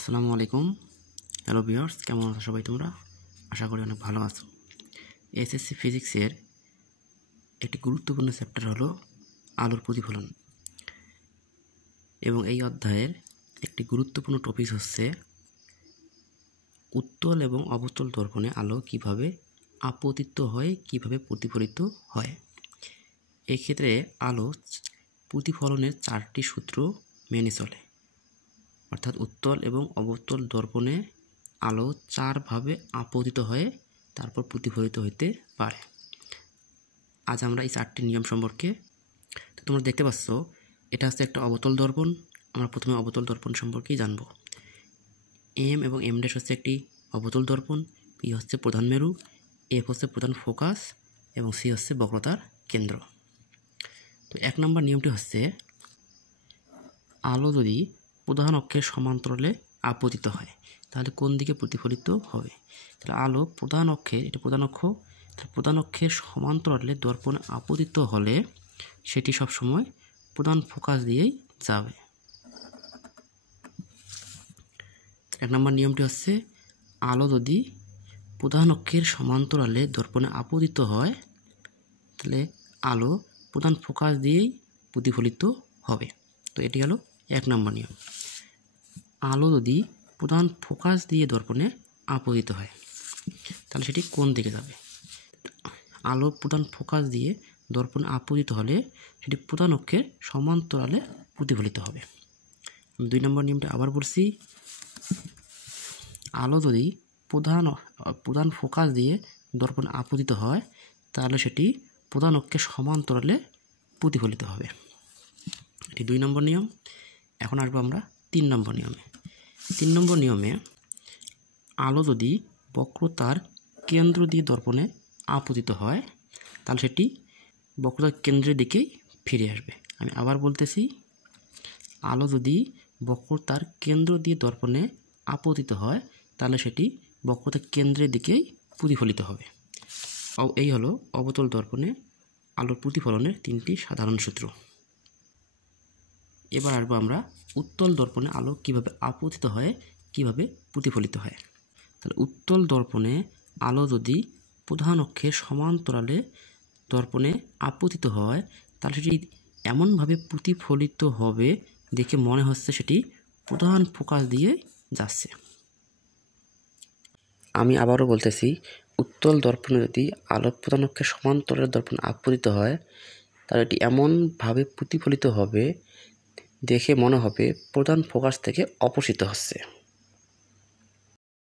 আসসালামু আলাইকুম। Hello viewers, কেমন আছো সবাই তোমরা? আশা করি অনেক ভালো আছো। এসএসসি ফিজিক্সের একটি গুরুত্বপূর্ণ চ্যাপ্টার হলো আলোর প্রতিফলন, এবং এই অধ্যায়ের একটি গুরুত্বপূর্ণ টপিক হচ্ছে উত্তল এবং অবতল দর্পণে আলো কিভাবে আপতিত হয়, কিভাবে প্রতিফলিত হয়। এক্ষেত্রে আলো প্রতিফলনের 4টি সূত্র মেনে চলে, অর্থাৎ উত্তল এবং অবতল দর্পণে আলো 4ভাবে আপতিত হয়ে তারপর প্রতিফলিত হতে পারে। আজ আমরা এই 4টি নিয়ম সম্পর্কে তোমরা দেখতে পাচ্ছ। এটা হচ্ছে একটা অবতল দর্পণ। আমরা প্রথমে অবতল দর্পণ সম্পর্কেই জানব। এম এবং এম ড্যাশ হচ্ছে একটি অবতল দর্পণ, পি হচ্ছে প্রধান মেরু, এফ হচ্ছে প্রধান ফোকাস এবং সি হচ্ছে বক্রতার কেন্দ্র। তো 1 নম্বর নিয়মটি হচ্ছে আলো যদি প্রধান অক্ষের সমান্তরালে আপতিত হয় তাহলে কোন দিকে প্রতিফলিত হবে। তাহলে আলো প্রধান অক্ষে, এটা প্রধান অক্ষ, প্রধান অক্ষের সমান্তরালে দর্পণে আপতিত হলে সেটি সবসময় প্রধান ফোকাস দিয়েই যাবে। 1 নম্বর নিয়মটি হচ্ছে আলো যদি প্রধান অক্ষের সমান্তরালে দর্পণে আপতিত হয় তাহলে আলো প্রধান ফোকাস দিয়েই প্রতিফলিত হবে। তো এটি হলো 1 নম্বর নিয়ম। আলো যদি প্রধান ফোকাস দিয়ে দর্পণে আপতিত হয় তাহলে সেটি কোন দিকে যাবে। আলো প্রধান ফোকাস দিয়ে দর্পণে আপতিত হলে সেটি প্রধান অক্ষের সমান্তরালে প্রতিফলিত হবে। আমি 2 নম্বর নিয়মটা আবার বলছি। আলো যদি প্রধান ফোকাস দিয়ে দর্পণে আপতিত হয় তাহলে সেটি প্রধান অক্ষের সমান্তরালে প্রতিফলিত হবে। এটি 2 নম্বর নিয়ম। এখন আসবো আমরা 3 নম্বর নিয়মে। 3 নম্বর নিয়মে আলো যদি বক্রতার কেন্দ্র দিয়ে দর্পণে আপতিত হয় তাহলে সেটি বক্রতার কেন্দ্রের দিকেই ফিরে আসবে। আমি আবার বলতেছি, আলো যদি বক্রতার কেন্দ্র দিয়ে দর্পণে আপতিত হয় তাহলে সেটি বক্রতার কেন্দ্রের দিকেই প্রতিফলিত হবে। এই হলো অবতল দর্পণে আলোর প্রতিফলনের 3টি সাধারণ সূত্র। এবার আসবো আমরা উত্তল দর্পণে আলো কিভাবে আপতিত হয়, কিভাবে প্রতিফলিত হয়। তাহলে উত্তল দর্পণে আলো যদি প্রধান অক্ষের সমান্তরালে দর্পণে আপতিত হয় তাহলে সেটি এমনভাবে প্রতিফলিত হবে দেখে মনে হচ্ছে সেটি প্রধান ফোকাস দিয়ে যাচ্ছে। আমি আবারও বলতেছি, উত্তল দর্পণে যদি আলো প্রধান অক্ষের সমান্তরালে দর্পণে আপতিত হয় তাহলে এটি এমনভাবে প্রতিফলিত হবে দেখে মনে হবে প্রধান ফোকাস থেকে অপসৃত হচ্ছে।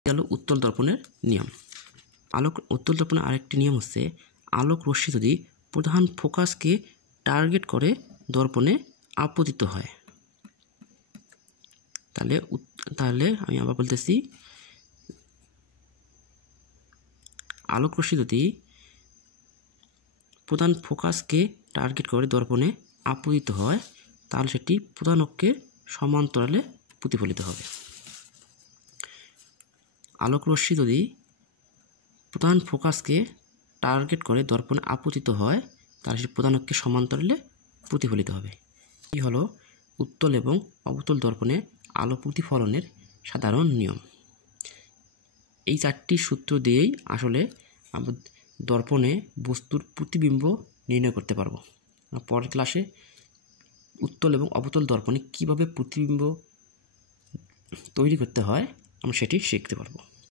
গেল উত্তল দর্পণের নিয়ম। উত্তল দর্পণের আরেকটি নিয়ম হচ্ছে আলোক রশ্মি যদি প্রধান ফোকাসকে টার্গেট করে দর্পণে আপতিত হয় তাহলে আমি আবার বলতেছি, আলোক রশ্মি যদি প্রধান ফোকাসকে টার্গেট করে দর্পণে আপতিত হয় তাহলে সেটি প্রধান অক্ষের সমান্তরালে প্রতিফলিত হবে। আলোক রশ্মি যদি প্রধান ফোকাসকে টার্গেট করে দর্পণে আপতিত হয় তাহলে সেটি প্রধান অক্ষের সমান্তরালে প্রতিফলিত হবে। এই হলো উত্তল এবং অবতল দর্পণে আলো প্রতিফলনের সাধারণ নিয়ম। এই 4টি সূত্র দিয়েই আসলে আমরা দর্পণে বস্তুর প্রতিবিম্ব নির্ণয় করতে পারবো। পরের ক্লাসে উত্তল এবং অবতল দর্পণে কিভাবে প্রতিবিম্ব তৈরি করতে হয় আমরা সেটি শিখতে পারবো।